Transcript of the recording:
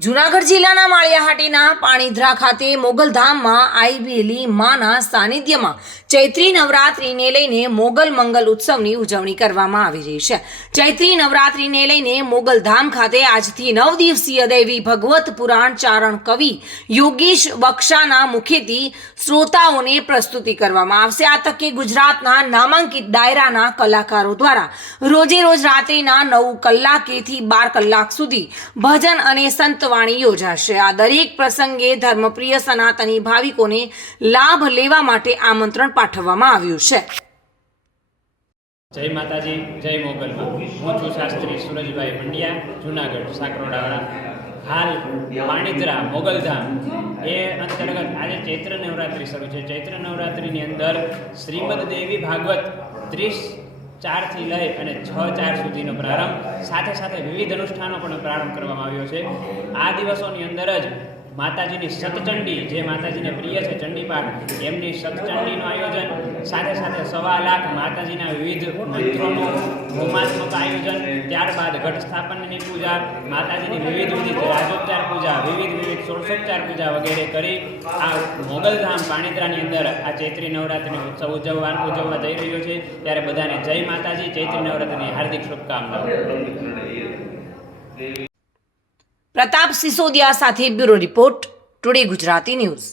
જુનાગઢ જિલ્લાના માળિયાહાટીના પાણીધ્રા ખાતે મોગલધામમાં આવેલી માના સાનિધ્યમાં ચૈત્રી નવરાત્રિને લઈને મોગલ મંગલ ઉત્સવની ઉજવણી કરવામાં આવી રહી છે. ચૈત્રી નવરાત્રિને લઈને મોગલધામ ખાતે આજથી નવ દિવસીય દેવી ભગવત પુરાણ ચારણ કવિ યોગેશ બક્ષાના મુખેથી શ્રોતાઓને પ્રસ્તુતિ કરવામાં આવશે. આ તકે ગુજરાતના નામાંકિત ડાયરાના કલાકારો દ્વારા રોજે રોજ રાત્રિના નવ કલાકેથી બાર કલાક સુધી ભજન અને સંતવાણી યોજાશે. આ દરેક પ્રસંગે ધર્મપ્રિય સનાતની ભાવિકોને લાભ લેવા માટે આમંત્રણ પાઠવવામાં આવ્યું છે. જય માતાજી, જય મોગલમાં. હું છું શાસ્ત્રી સુરજભાઈ મંડિયા, જુનાગઢ, સાકરોડાવાળા. હાલ માણિત્રા, મોગલધામ એ અંતર્ગત આજે ચૈત્ર નવરાત્રિ શરૂ છે. ચૈત્ર નવરાત્રિની અંદર શ્રીમદ દેવી ભાગવત ત્રીસ ચારથી લઈ અને છ ચાર સુધીનો પ્રારંભ. સાથે સાથે વિવિધ અનુષ્ઠાનો પણ પ્રારંભ કરવામાં આવ્યો છે. આ દિવસોની અંદર જ માતાજીની સતચંડી, જે માતાજીને પ્રિય છે, ચંડીપાઠ, એમની સતચંડીનું આયોજન. સાથે સાથે સવા લાખ માતાજીના વિવિધ મંત્રોનું હોમાત્મક આયોજન, ત્યારબાદ ઘટ સ્થાપનની પૂજા, માતાજીની વિવિધ વિવિધ રાજોપચાર પૂજા, વિવિધ વિવિધ સોળસોપચાર પૂજા વગેરે કરી આ મોગલધામ પાણીત્રાની અંદર આ ચૈત્રી નવરાત્રિનો ઉત્સવ ઉજવવા ઉજવવા જઈ રહ્યો છે. ત્યારે બધાને જય માતાજી, ચૈત્રી નવરાત્રિની હાર્દિક શુભકામનાઓ. પ્રતાપ સિસોદિયા સાથે bureau report, today Gujarati news.